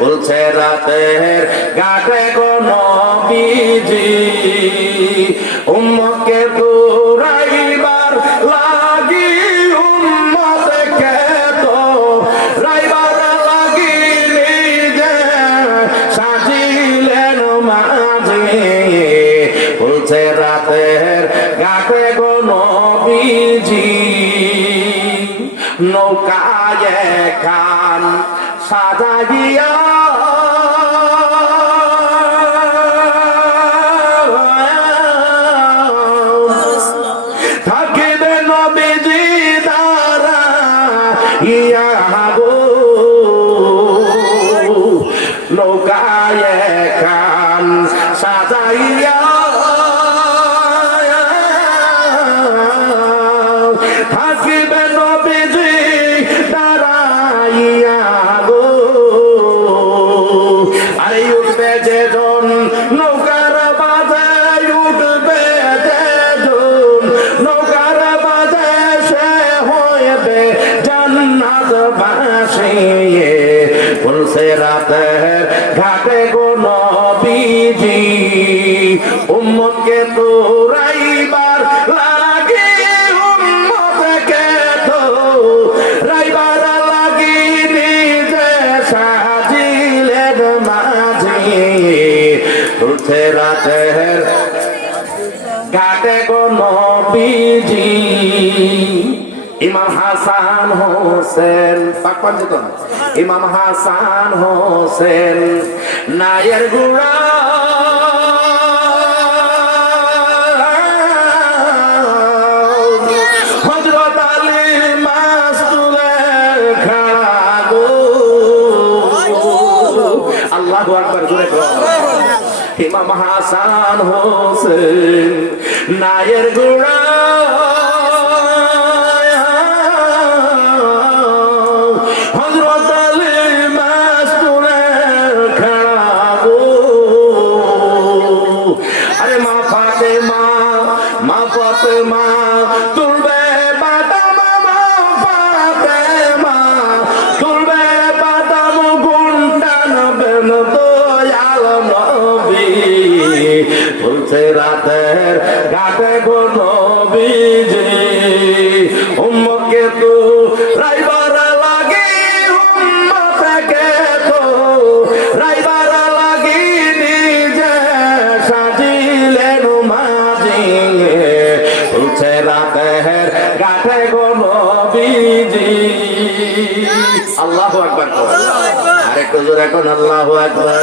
ফুলছে রাতের ঘাটে গো নবীজি উম্মতকে দৌড়াইবার লাগি উম্মতকে তো রাইবার লাগি নিজে সাজিলেন মাঝে ফুলছে রাতের ঘাটে গো নবীজি নৌকায় খান সাজাইয়া থাকিবে নবীজি দ্বারা ইয়া গো নৌকায় খান সাজাইয়া থাকিবে নবীজি দাঁড়াইয়া গো আরে উঠবে যেজন নৌকার বাজে উঠবে যেজন নৌকার বাজে সে হইবে জান্নাত বাসী ফুলছে রাতের ঘাটে গো নবীজি উম্মতকে দৌড়াইবার লাগে উম্মতকে দৌড়াইবার লাগি নিজে সাজিলেন মাঝে ফুলছে রাতের ঘাটে গো নবীজি ইমাম হাসান হোসেন পাকপান যেত ইমাম হাসান হোসেন নায়ের গুড়া হযরত আলী মাসতুলে খাড়া গো আল্লাহু আকবার জোরে ইমাম হাসান হোসেন নায়ের গুড়া মা তুলবে বাদাম মা ফাতেমা তুলবে বাদাম গুন্ডান বেন দয়াল নবী ফুলছে রাতের ঘাটে গো নবীজি উম্মতকে তো রাইবার লাগে উম্মতকে তো রাইবার লাগি নিজে সাজিলেন মাঝে ফুলছে রাতের ঘাটে গো নবীজি আল্লাহু আকবার আরেকটু জোরে কোন আল্লাহু আকবার